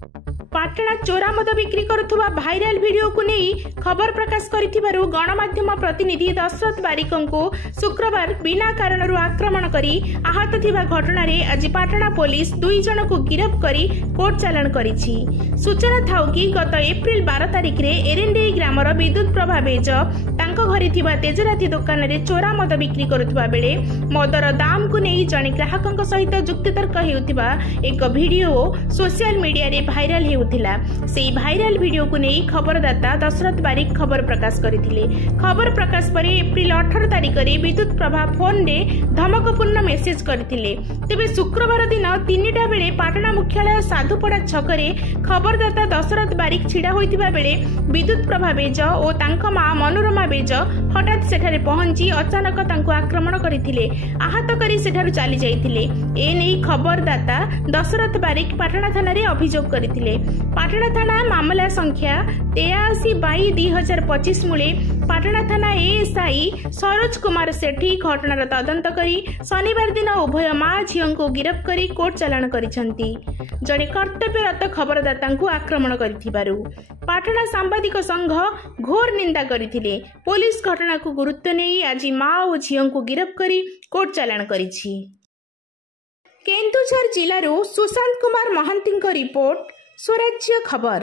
पाटणा चोरा मद बिक्री करुवा भाइराल वीडियो को नहीं खबर प्रकाश करिथिबारु गणमाध्यम प्रतिनिधि दशरथ बारिक को शुक्रवार बिना कारण आक्रमण करी आहत थिबा घटना रे आज पाटणा पुलिस 2 जन को गिरफ्त करी कोर्ट चालान करिछि। सूचना थाउ कि गत एप्रिल 12 तारिख रे एरेंडेई ग्रामर विद्युत प्रभा बेज तांको घरे थिबा तेजराती दुकान रे चोरा मद बिक्री करुवा बेले मदर दाम को नहीं जने ग्राहकक सहित जुक्तितर्क हेउथिबा एक वीडियो सोशल मीडिया रे भाइराल हेउथिला। सेही भाइराल वीडियो को नहीं खबरदाता दशरथ बारिक खबर प्रकाश करथिले। खबर प्रकाश पर एप्रिल 18 तारिख रे विद्युत प्रभा फोन रे धमकपूर्ण मेसेज करथिले। तेबे शुक्रवार दिन 3टा बेले पाटणा मुख्यालय साधुपड़ा छकरे खबरदाता दशरथ बारिक छिड़ा होइतिबा बेले विद्युत प्रभा बेज और तांका मां मनोरमा बेज हठात सेठारे पहुंची अचानक तांको आक्रमण करथिले। आहत करी सेठारु चली जाइथिले। ए नै खबरदाता दशरथ बारिक पाटणा थाना रे अभियोग करथिले। पाटणा थाना मामला संख्या 83/2025 मूले पाटणा थाना एएसआई सरोज कुमार सेठी घटनार तदंत करी शनिवार दिन उभय मां झियों को गिरफ्त करी कोर्ट चालान करिसंती। जने कर्तव्यरत खबरदाता को आक्रमण करिथिबारु पाटणा सांबादिक संघ घोर निंदा करथिले। पुलिस घटना को गुरुत्व नहीं आज मां और झियों को गिरफ्त करी कोर्ट चालान करिछि। केन्दुझर जिल्लारू सुशांत कुमार महांती रिपोर्ट स्वराज्य खबर।